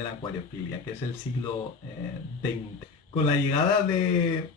de la acuariofilia, que es el siglo XX. Con la llegada de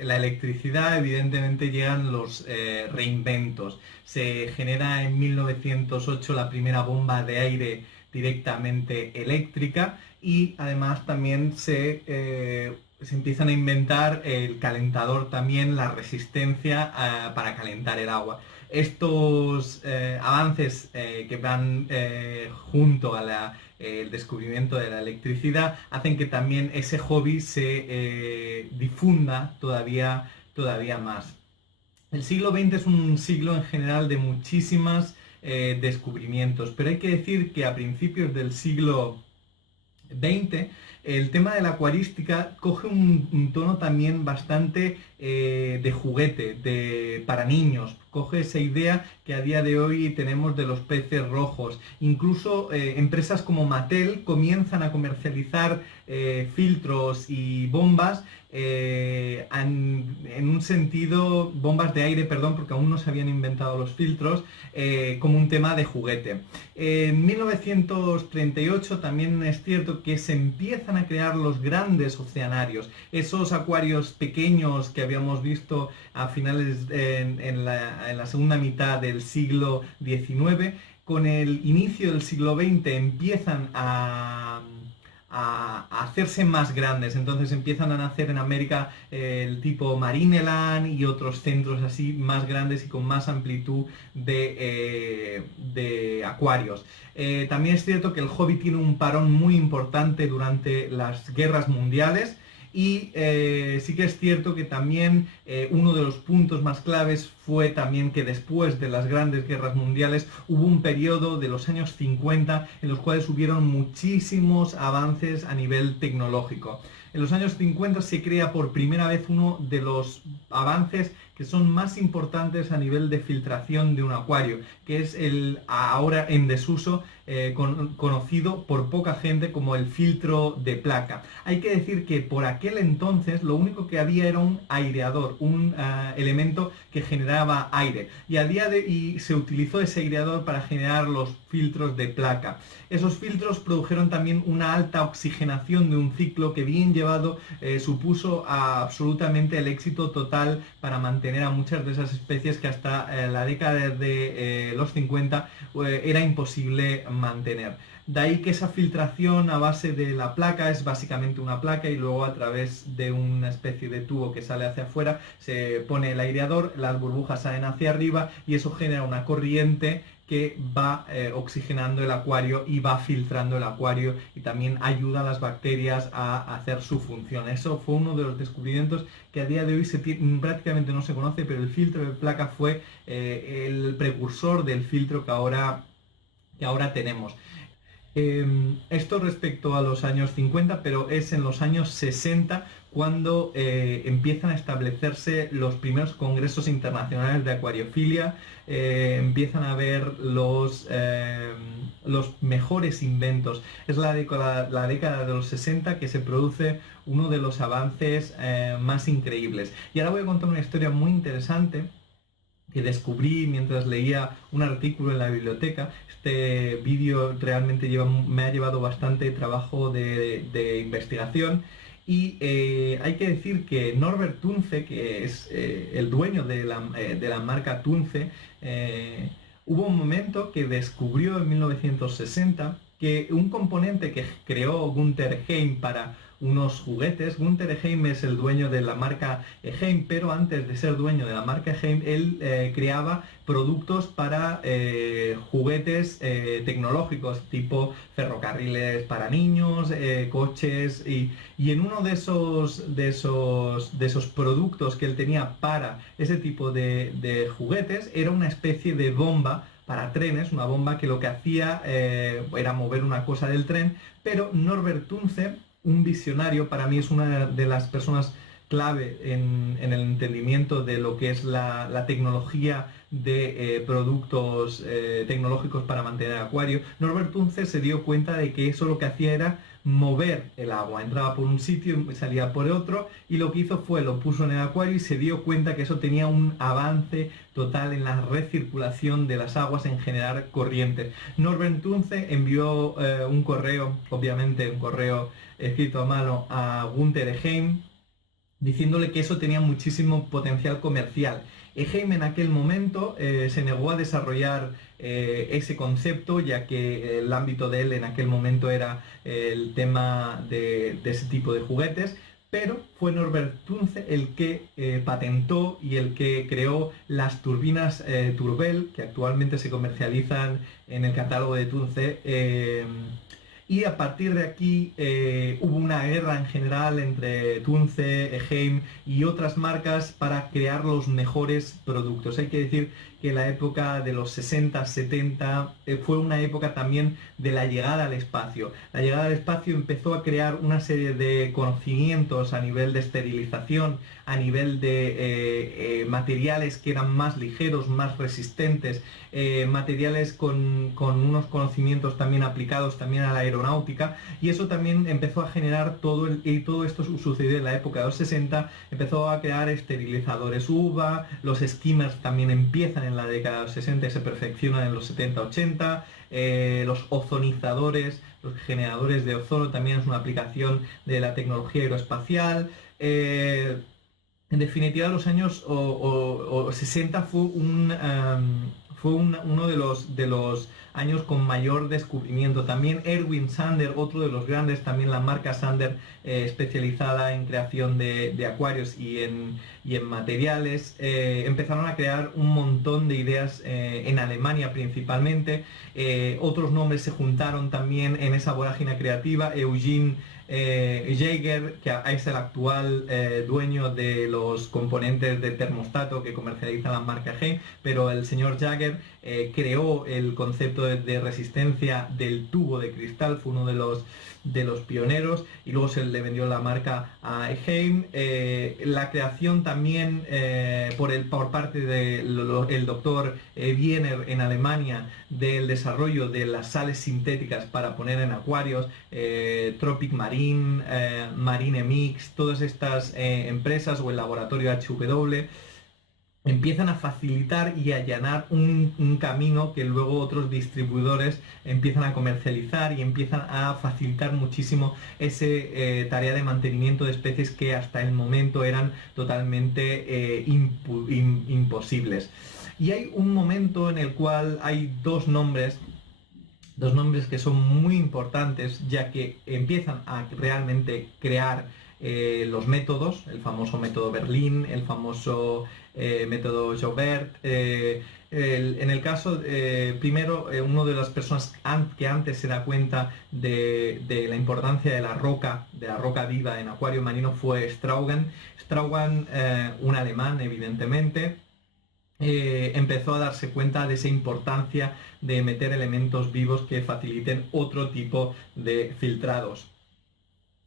la electricidad, evidentemente llegan los reinventos. Se genera en 1908 la primera bomba de aire directamente eléctrica y además también se empiezan a inventar el calentador también, la resistencia para calentar el agua. Estos avances que van junto a el descubrimiento de la electricidad hacen que también ese hobby se difunda todavía más. El siglo XX es un siglo en general de muchísimas descubrimientos, pero hay que decir que a principios del siglo XX el tema de la acuarística coge un tono también bastante de juguete, para niños. Coge esa idea que a día de hoy tenemos de los peces rojos. Incluso empresas como Mattel comienzan a comercializar filtros y bombas en un sentido, bombas de aire, perdón, porque aún no se habían inventado los filtros, como un tema de juguete. En 1938 también es cierto que se empiezan a crear los grandes oceanarios, esos acuarios pequeños que habíamos visto a finales en la segunda mitad del siglo XIX. Con el inicio del siglo XX empiezan a hacerse más grandes, entonces empiezan a nacer en América el tipo Marineland y otros centros así más grandes y con más amplitud de acuarios. También es cierto que el hobby tiene un parón muy importante durante las guerras mundiales. Y sí que es cierto que también uno de los puntos más claves fue también que después de las grandes guerras mundiales hubo un periodo de los años 50 en los cuales hubieron muchísimos avances a nivel tecnológico. En los años 50 se crea por primera vez uno de los avances que son más importantes a nivel de filtración de un acuario, que es el ahora en desuso, conocido por poca gente como el filtro de placa. Hay que decir que por aquel entonces lo único que había era un aireador, un elemento que generaba aire, y se utilizó ese aireador para generar los filtros de placa. Esos filtros produjeron también una alta oxigenación de un ciclo que bien llevado supuso absolutamente el éxito total para mantener a muchas de esas especies que hasta la década de los 50 era imposible mantener. De ahí que esa filtración a base de la placa es básicamente una placa y luego a través de una especie de tubo que sale hacia afuera se pone el aireador, las burbujas salen hacia arriba y eso genera una corriente que va oxigenando el acuario y va filtrando el acuario y también ayuda a las bacterias a hacer su función. Eso fue uno de los descubrimientos que a día de hoy prácticamente no se conoce, pero el filtro de placa fue el precursor del filtro que ahora tenemos. Esto respecto a los años 50, pero es en los años 60 cuando empiezan a establecerse los primeros congresos internacionales de acuariofilia, empiezan a ver los mejores inventos. Es la década de los 60 que se produce uno de los avances más increíbles. Y ahora voy a contar una historia muy interesante que descubrí mientras leía un artículo en la biblioteca. Este vídeo realmente me ha llevado bastante trabajo de investigación y hay que decir que Norbert Tunze, que es el dueño de la marca Tunze, hubo un momento que descubrió en 1960 que un componente que creó Gunther Heim para unos juguetes. Gunther Heim es el dueño de la marca Heim, pero antes de ser dueño de la marca Heim, él creaba productos para juguetes tecnológicos, tipo ferrocarriles para niños, coches, y en uno de esos productos que él tenía para ese tipo de juguetes era una especie de bomba para trenes, una bomba que lo que hacía era mover una cosa del tren, pero Norbert Tunze, un visionario, para mí es una de las personas clave en el entendimiento de lo que es la tecnología de productos tecnológicos para mantener el acuario. Norbert Tunze se dio cuenta de que eso lo que hacía era mover el agua, entraba por un sitio y salía por otro, y lo que hizo fue lo puso en el acuario y se dio cuenta que eso tenía un avance total en la recirculación de las aguas, en generar corrientes. Norbert Tunze envió un correo, obviamente un correo escrito a mano, a Gunther Eheim, diciéndole que eso tenía muchísimo potencial comercial. Eheim en aquel momento se negó a desarrollar ese concepto, ya que el ámbito de él en aquel momento era el tema de ese tipo de juguetes, pero fue Norbert Tunze el que patentó y el que creó las turbinas Turbel, que actualmente se comercializan en el catálogo de Tunze. Y a partir de aquí hubo una guerra en general entre Tunze, Eheim y otras marcas para crear los mejores productos. Hay que decir que la época de los 60, 70 fue una época también de la llegada al espacio. La llegada al espacio empezó a crear una serie de conocimientos a nivel de esterilización, a nivel de materiales que eran más ligeros, más resistentes, materiales con unos conocimientos también aplicados también a la aeronáutica, y eso también empezó a generar y todo esto sucedió en la época de los 60, empezó a crear esterilizadores UVA, los skimmers también empiezan en la década de los 60 y se perfeccionan en los 70-80, los ozonizadores, los generadores de ozono también es una aplicación de la tecnología aeroespacial. En definitiva, los años 60 fue uno de los años con mayor descubrimiento. También Erwin Sander, otro de los grandes, también la marca Sander, especializada en creación de acuarios y en materiales, empezaron a crear un montón de ideas en Alemania principalmente. Otros nombres se juntaron también en esa vorágine creativa. Eugene Jaeger, que es el actual dueño de los componentes de termostato que comercializa la marca Eheim, pero el señor Jaeger creó el concepto de resistencia del tubo de cristal, fue uno de los pioneros, y luego se le vendió la marca a Eheim. La creación también por parte del doctor Wiener en Alemania del desarrollo de las sales sintéticas para poner en acuarios, Tropic Marine, Marine Mix, todas estas empresas, o el laboratorio HW, empiezan a facilitar y allanar un camino que luego otros distribuidores empiezan a comercializar y empiezan a facilitar muchísimo ese tarea de mantenimiento de especies que hasta el momento eran totalmente imposibles. Y hay un momento en el cual hay dos nombres que son muy importantes, ya que empiezan a realmente crear los métodos, el famoso método Berlín, el famoso método Joubert. En el caso, primero, una de las personas que antes se da cuenta de la importancia de la roca viva en acuario marino fue Straughan. Straughan, un alemán evidentemente, empezó a darse cuenta de esa importancia de meter elementos vivos que faciliten otro tipo de filtrados.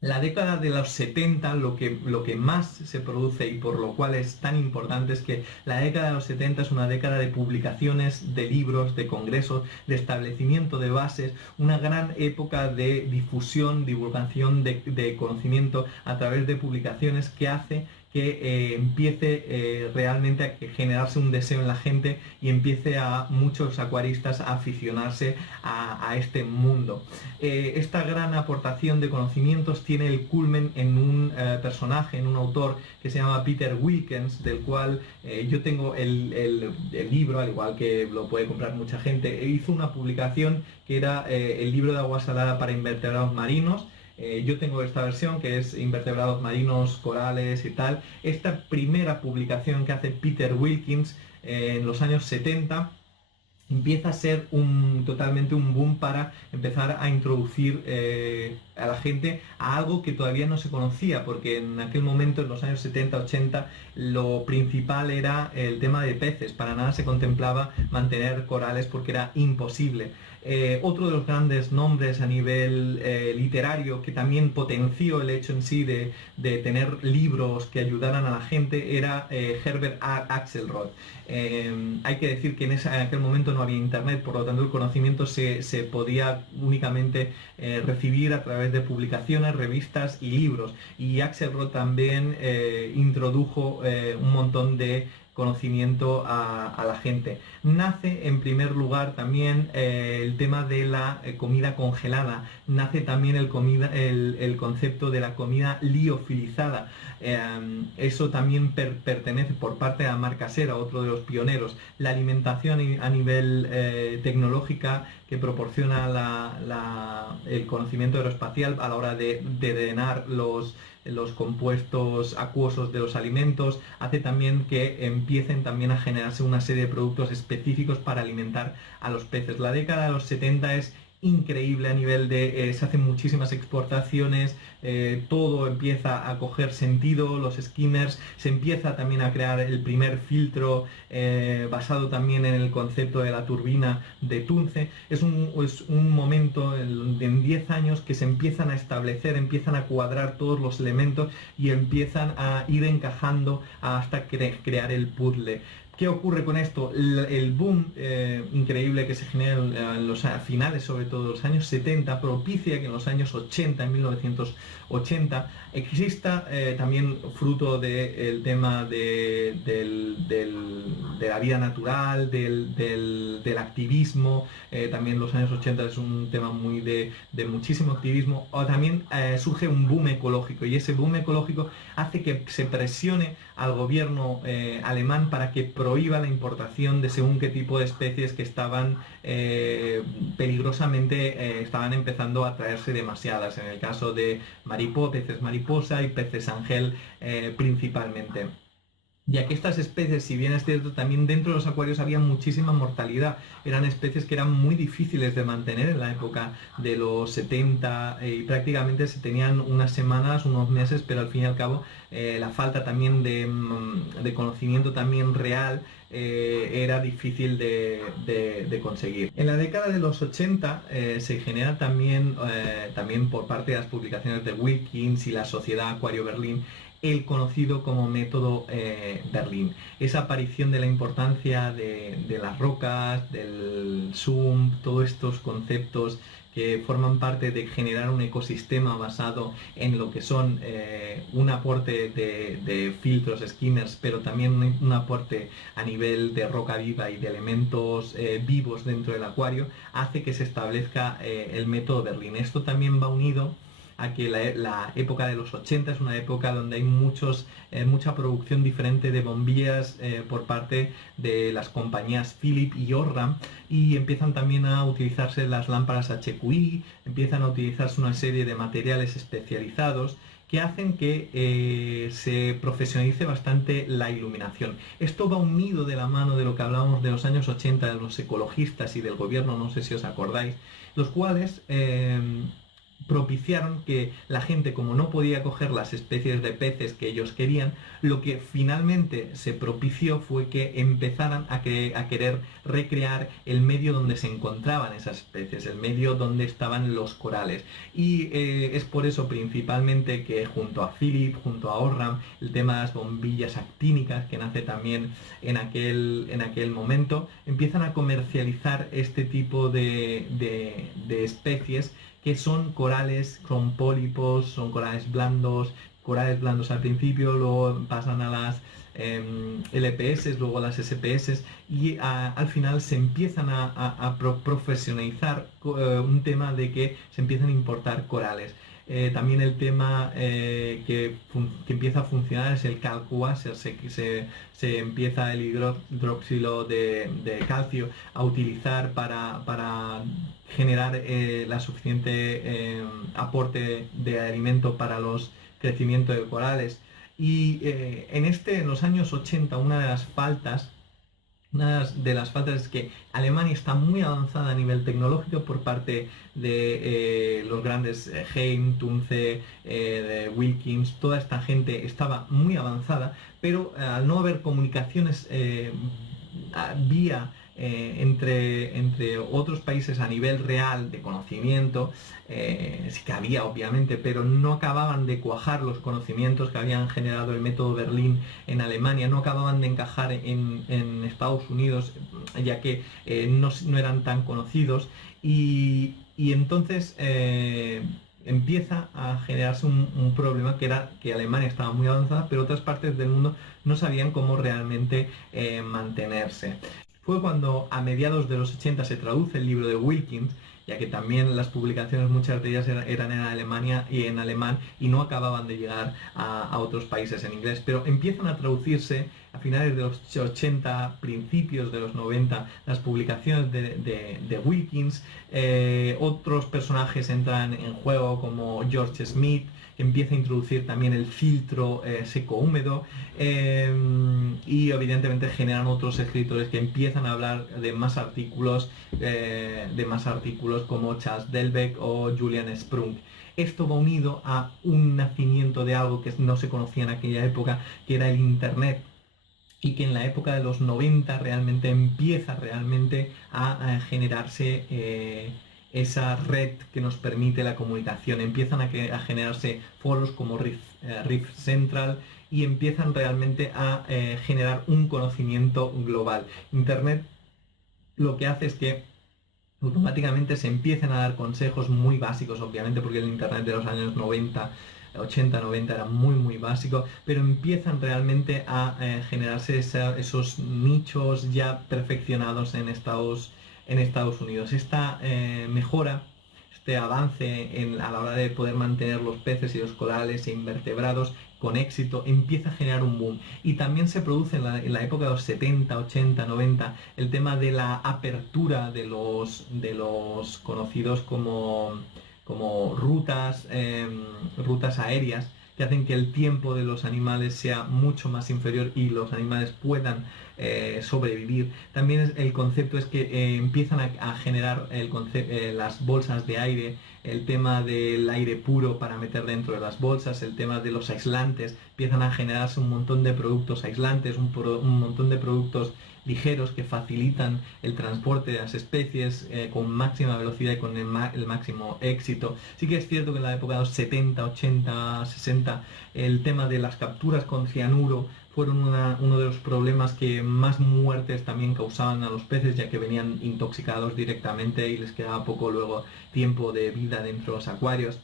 La década de los 70, lo que más se produce y por lo cual es tan importante, es que la década de los 70 es una década de publicaciones, de libros, de congresos, de establecimiento de bases, una gran época de difusión, divulgación de conocimiento a través de publicaciones, que hace que empiece realmente a generarse un deseo en la gente y empiece a muchos acuaristas a aficionarse a este mundo. Esta gran aportación de conocimientos tiene el culmen en un personaje, en un autor que se llama Peter Wilkens, del cual yo tengo el libro, al igual que lo puede comprar mucha gente. Hizo una publicación que era el libro de agua salada para invertebrados marinos. Yo tengo esta versión, que es invertebrados marinos, corales y tal. Esta primera publicación que hace Peter Wilkins en los años 70 empieza a ser totalmente un boom para empezar a introducir a la gente a algo que todavía no se conocía, porque en aquel momento, en los años 70, 80, lo principal era el tema de peces. Para nada se contemplaba mantener corales porque era imposible. Otro de los grandes nombres a nivel literario que también potenció el hecho en sí de tener libros que ayudaran a la gente era Herbert Axelrod. Hay que decir que en aquel momento no había internet, por lo tanto el conocimiento se podía únicamente recibir a través de publicaciones, revistas y libros. Y Axelrod también introdujo un montón de conocimiento a la gente. Nace en primer lugar también el tema de la comida congelada, nace también el concepto de la comida liofilizada. Eso también pertenece por parte de Ammar Kasera, otro de los pioneros. La alimentación a nivel tecnológica que proporciona el conocimiento aeroespacial a la hora de drenar los compuestos acuosos de los alimentos, hace también que empiecen también a generarse una serie de productos específicos para alimentar a los peces. La década de los 70 es increíble a nivel de se hacen muchísimas exportaciones, todo empieza a coger sentido, los skimmers, se empieza también a crear el primer filtro basado también en el concepto de la turbina de Tunce. Es un momento en 10 años que se empiezan a establecer, empiezan a cuadrar todos los elementos y empiezan a ir encajando hasta crear el puzzle. ¿Qué ocurre con esto? El boom increíble que se genera en los finales, sobre todo los años 70, propicia que en los años 80, en 1980, exista también fruto del tema de la vida natural, del activismo. También los años 80 es un tema muy de muchísimo activismo. O también surge un boom ecológico, y ese boom ecológico hace que se presione al gobierno alemán para que prohíba la importación de según qué tipo de especies que estaban peligrosamente estaban empezando a traerse demasiadas, en el caso de peces mariposa y peces ángel principalmente. Ya que estas especies, si bien es cierto, también dentro de los acuarios había muchísima mortalidad, eran especies que eran muy difíciles de mantener en la época de los 70 y prácticamente se tenían unas semanas, unos meses, pero al fin y al cabo la falta también de conocimiento también real era difícil de conseguir. En la década de los 80 se genera también por parte de las publicaciones de Wilkins y la Sociedad Acuario Berlín el conocido como método Berlín. Esa aparición de la importancia de las rocas, del zoom, todos estos conceptos que forman parte de generar un ecosistema basado en lo que son un aporte de filtros, skimmers, pero también un aporte a nivel de roca viva y de elementos vivos dentro del acuario, hace que se establezca el método Berlín. Esto también va unido a que la época de los 80 es una época donde hay mucha producción diferente de bombillas por parte de las compañías Philips y Osram, y empiezan también a utilizarse las lámparas HQI, empiezan a utilizarse una serie de materiales especializados que hacen que se profesionalice bastante la iluminación. Esto va unido de la mano de lo que hablábamos de los años 80, de los ecologistas y del gobierno, no sé si os acordáis, los cuales propiciaron que la gente, como no podía coger las especies de peces que ellos querían, lo que finalmente se propició fue que empezaran a querer recrear el medio donde se encontraban esas especies, el medio donde estaban los corales. Y es por eso principalmente que junto a Philips, junto a Osram, el tema de las bombillas actínicas, que nace también en aquel momento, empiezan a comercializar este tipo de especies que son corales, son pólipos, son corales blandos al principio, luego pasan a las LPS, luego a las SPS, y al final se empiezan a profesionalizar un tema de que se empiezan a importar corales. También el tema que empieza a funcionar es el calcuaser, se empieza el hidróxido de calcio a utilizar para generar la suficiente aporte de alimento para los crecimientos de corales. Y en los años 80 una de las faltas Una de las faltas es que Alemania está muy avanzada a nivel tecnológico por parte de los grandes Heim, Tunze, de Wilkins, toda esta gente estaba muy avanzada, pero al no haber comunicaciones vía entre otros países a nivel real de conocimiento, sí que había obviamente, pero no acababan de cuajar los conocimientos que habían generado el método Berlín en Alemania, no acababan de encajar en Estados Unidos, ya que no eran tan conocidos, y entonces empieza a generarse un problema, que era que Alemania estaba muy avanzada, pero otras partes del mundo no sabían cómo realmente mantenerse. Fue cuando a mediados de los 80 se traduce el libro de Wilkins, ya que también las publicaciones, muchas de ellas eran en Alemania y en alemán, y no acababan de llegar a otros países en inglés, pero empiezan a traducirse a finales de los 80, principios de los 90, las publicaciones de Wilkins. Otros personajes entran en juego, como George Smith, que empieza a introducir también el filtro seco-húmedo, y evidentemente generan otros escritores que empiezan a hablar de más artículos como Charles Delbecq o Julian Sprung. Esto va unido a un nacimiento de algo que no se conocía en aquella época, que era el Internet, y que en la época de los 90 realmente empieza a generarse esa red que nos permite la comunicación. Empiezan a generarse foros como Riff Central, y empiezan realmente a generar un conocimiento global. Internet lo que hace es que automáticamente se empiezan a dar consejos muy básicos, obviamente, porque el Internet de los años 90, 80, 90 era muy muy básico, pero empiezan realmente a generarse esos nichos ya perfeccionados en Estados Unidos. Esta mejora, este avance a la hora de poder mantener los peces y los corales e invertebrados con éxito, empieza a generar un boom. Y también se produce en la época de los 70, 80, 90 el tema de la apertura de los conocidos como rutas aéreas, que hacen que el tiempo de los animales sea mucho más inferior y los animales puedan sobrevivir. También el concepto es que empiezan a generar las bolsas de aire, el tema del aire puro para meter dentro de las bolsas, el tema de los aislantes. Empiezan a generarse un montón de productos aislantes, un montón de productos ligeros que facilitan el transporte de las especies con máxima velocidad y con el máximo éxito. Sí que es cierto que en la época de los 70, 80, 60, el tema de las capturas con cianuro fueron uno de los problemas que más muertes también causaban a los peces, ya que venían intoxicados directamente y les quedaba poco luego tiempo de vida dentro de los acuarios.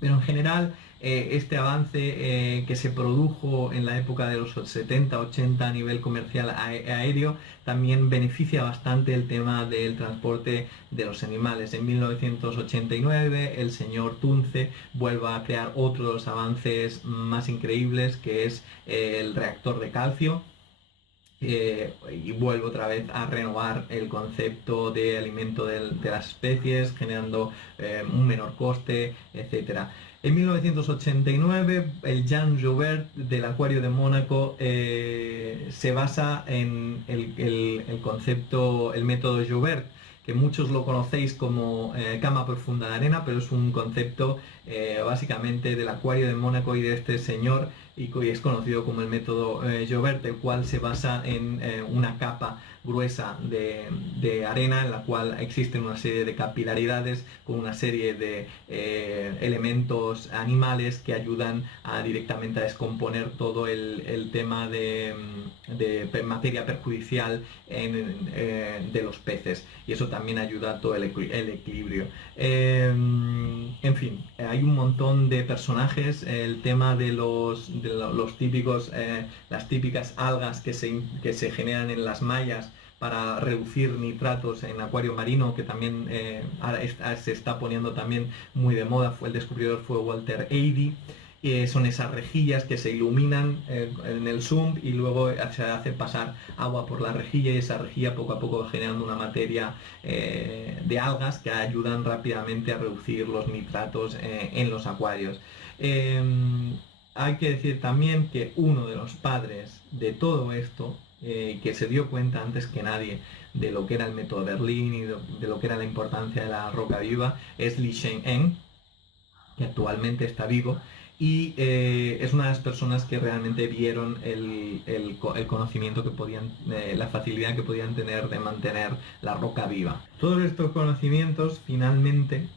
Pero en general, este avance que se produjo en la época de los 70, 80 a nivel comercial aéreo, también beneficia bastante el tema del transporte de los animales. En 1989 el señor Tunze vuelve a crear otro de los avances más increíbles, que es el reactor de calcio, y vuelve otra vez a renovar el concepto de alimento de las especies, generando un menor coste, etcétera. En 1989, el Jean Jaubert del Acuario de Mónaco se basa en el concepto, el método Jaubert, que muchos lo conocéis como cama profunda de arena, pero es un concepto básicamente del Acuario de Mónaco y de este señor, y que es conocido como el método Jaubert, el cual se basa en una capa gruesa de arena, en la cual existen una serie de capilaridades con una serie de elementos animales que ayudan directamente a descomponer todo el tema de materia perjudicial de los peces, y eso también ayuda a todo el equilibrio. En fin, hay un montón de personajes. El tema de los típicos, las típicas algas que se generan en las mallas para reducir nitratos en acuario marino, que también ahora se está poniendo también muy de moda. El descubridor fue Walter Eadie. Son esas rejillas que se iluminan en el zoom, y luego se hace pasar agua por la rejilla, y esa rejilla poco a poco va generando una materia de algas que ayudan rápidamente a reducir los nitratos en los acuarios. Hay que decir también que uno de los padres de todo esto, que se dio cuenta antes que nadie de lo que era el método Berlín y de lo que era la importancia de la roca viva, es Li Sheng-en, que actualmente está vivo y es una de las personas que realmente vieron el conocimiento que podían, la facilidad que podían tener de mantener la roca viva. Todos estos conocimientos finalmente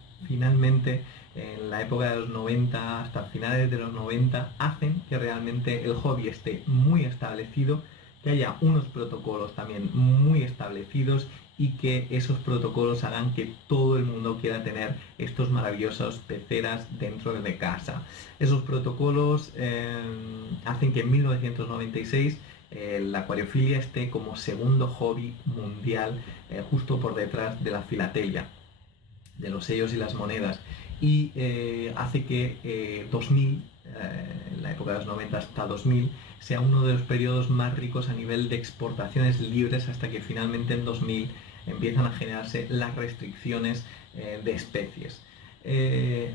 en la época de los 90 hasta finales de los 90 hacen que realmente el hobby esté muy establecido, que haya unos protocolos también muy establecidos y que esos protocolos hagan que todo el mundo quiera tener estos maravillosos peceras dentro de casa. Esos protocolos hacen que en 1996 la acuariofilia esté como segundo hobby mundial, justo por detrás de la filatelia, de los sellos y las monedas, y hace que 2000, en la época de los 90 hasta 2000, sea uno de los periodos más ricos a nivel de exportaciones libres, hasta que finalmente en 2000 empiezan a generarse las restricciones de especies.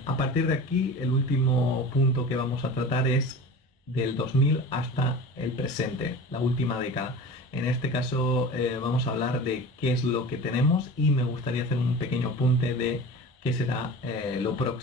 A partir de aquí, el último punto que vamos a tratar es del 2000 hasta el presente, la última década. En este caso vamos a hablar de qué es lo que tenemos y me gustaría hacer un pequeño apunte de qué será lo próximo.